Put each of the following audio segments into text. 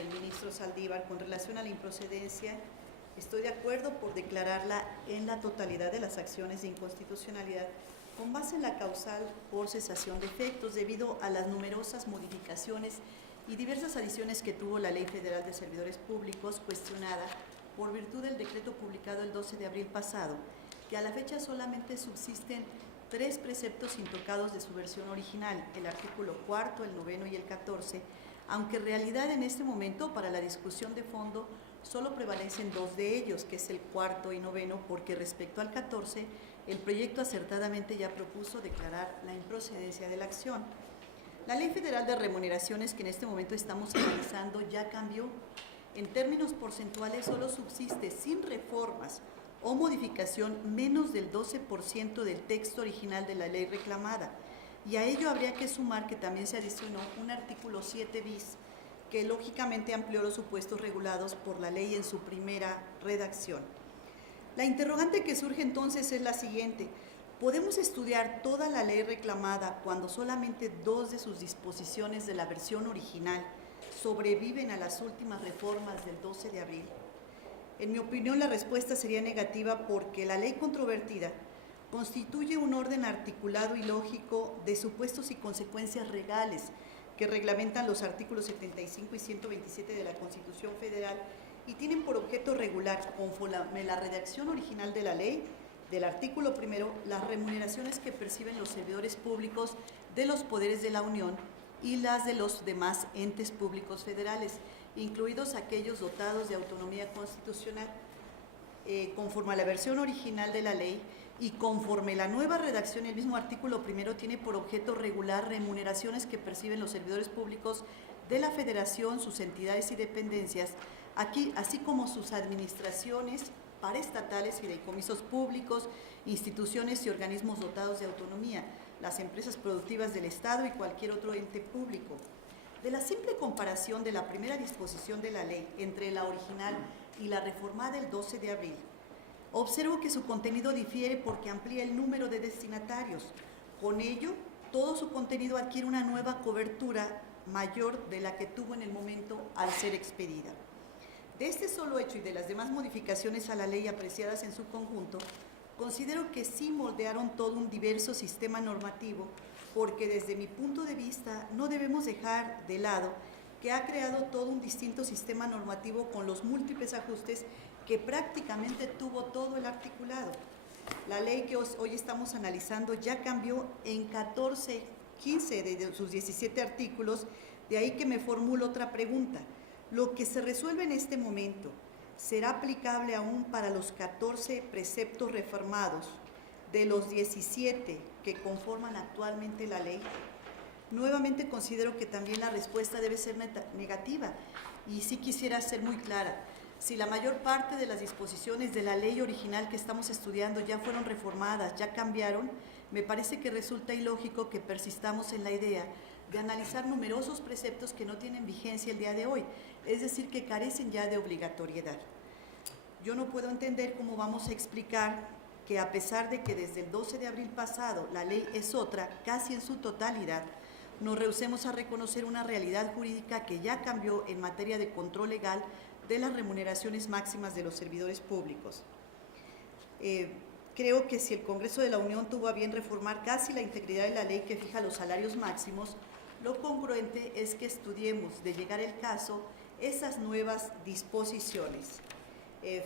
del ministro Saldívar con relación a la improcedencia, estoy de acuerdo por declararla en la totalidad de las acciones de inconstitucionalidad con base en la causal por cesación de efectos debido a las numerosas modificaciones y diversas adiciones que tuvo la Ley Federal de Servidores Públicos cuestionada por virtud del decreto publicado el 12 de abril pasado, que a la fecha solamente subsisten 3 preceptos intocados de su versión original, el artículo 4, el 9 y el 14, aunque en realidad en este momento para la discusión de fondo solo prevalecen 2 de ellos, que es el 4 y 9, porque respecto al 14, el proyecto acertadamente ya propuso declarar la improcedencia de la acción. La Ley Federal de Remuneraciones que en este momento estamos analizando ya cambió. En términos porcentuales solo subsiste sin reformas o modificación menos del 12% del texto original de la ley reclamada, y a ello habría que sumar que también se adicionó un artículo 7 bis que lógicamente amplió los supuestos regulados por la ley en su primera redacción. La interrogante que surge entonces es la siguiente: ¿podemos estudiar toda la ley reclamada cuando solamente 2 de sus disposiciones de la versión original sobreviven a las últimas reformas del 12 de abril? En mi opinión, la respuesta sería negativa porque la ley controvertida constituye un orden articulado y lógico de supuestos y consecuencias legales que reglamentan los artículos 75 y 127 de la Constitución Federal y tienen por objeto regular, conforme la redacción original de la ley, del artículo primero, las remuneraciones que perciben los servidores públicos de los poderes de la Unión y las de los demás entes públicos federales, incluidos aquellos dotados de autonomía constitucional. Conforme a la versión original de la ley y conforme la nueva redacción, el mismo artículo primero tiene por objeto regular remuneraciones que perciben los servidores públicos de la Federación, sus entidades y dependencias, así como sus administraciones paraestatales, fideicomisos públicos, instituciones y organismos dotados de autonomía, las empresas productivas del Estado y cualquier otro ente público. De la simple comparación de la primera disposición de la ley entre la original y la reformada el 12 de abril, observo que su contenido difiere porque amplía el número de destinatarios. Con ello, todo su contenido adquiere una nueva cobertura mayor de la que tuvo en el momento al ser expedida. De este solo hecho y de las demás modificaciones a la ley apreciadas en su conjunto, considero que sí moldearon todo un diverso sistema normativo, porque desde mi punto de vista no debemos dejar de lado que ha creado todo un distinto sistema normativo con los múltiples ajustes que prácticamente tuvo todo el articulado. La ley que hoy estamos analizando ya cambió en 15 de sus 17 artículos, de ahí que me formulo otra pregunta. Lo que se resuelve en este momento, ¿será aplicable aún para los 14 preceptos reformados de los 17 que conforman actualmente la ley? Nuevamente considero que también la respuesta debe ser negativa y sí quisiera ser muy clara. Si la mayor parte de las disposiciones de la ley original que estamos estudiando ya fueron reformadas, ya cambiaron, me parece que resulta ilógico que persistamos en la idea de analizar numerosos preceptos que no tienen vigencia el día de hoy, es decir, que carecen ya de obligatoriedad. Yo no puedo entender cómo vamos a explicar que a pesar de que desde el 12 de abril pasado la ley es otra, casi en su totalidad, nos rehusemos a reconocer una realidad jurídica que ya cambió en materia de control legal de las remuneraciones máximas de los servidores públicos. Creo que si el Congreso de la Unión tuvo a bien reformar casi la integridad de la ley que fija los salarios máximos, lo congruente es que estudiemos, de llegar el caso, esas nuevas disposiciones.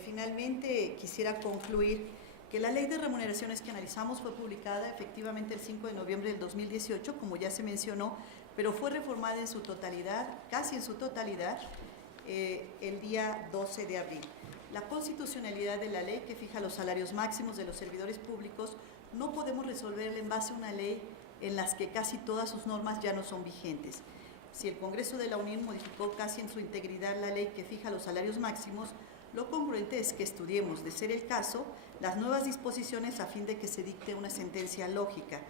Finalmente, quisiera concluir que la ley de remuneraciones que analizamos fue publicada efectivamente el 5 de noviembre del 2018, como ya se mencionó, pero fue reformada en su totalidad, casi en su totalidad, el día 12 de abril. La constitucionalidad de la ley que fija los salarios máximos de los servidores públicos no podemos resolverla en base a una ley en las que casi todas sus normas ya no son vigentes. Si el Congreso de la Unión modificó casi en su integridad la ley que fija los salarios máximos, lo congruente es que estudiemos, de ser el caso, las nuevas disposiciones a fin de que se dicte una sentencia lógica.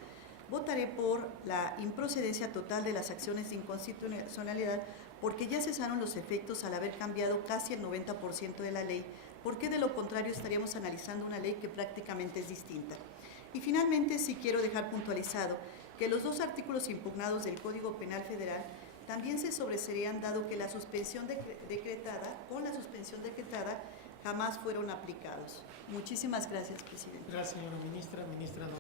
Votaré por la improcedencia total de las acciones de inconstitucionalidad porque ya cesaron los efectos al haber cambiado casi el 90% de la ley, porque de lo contrario estaríamos analizando una ley que prácticamente es distinta. Y finalmente sí quiero dejar puntualizado que los 2 artículos impugnados del Código Penal Federal también se sobreseerían dado que la suspensión decretada jamás fueron aplicados. Muchísimas gracias, presidente. Gracias, señora ministra. Ministra.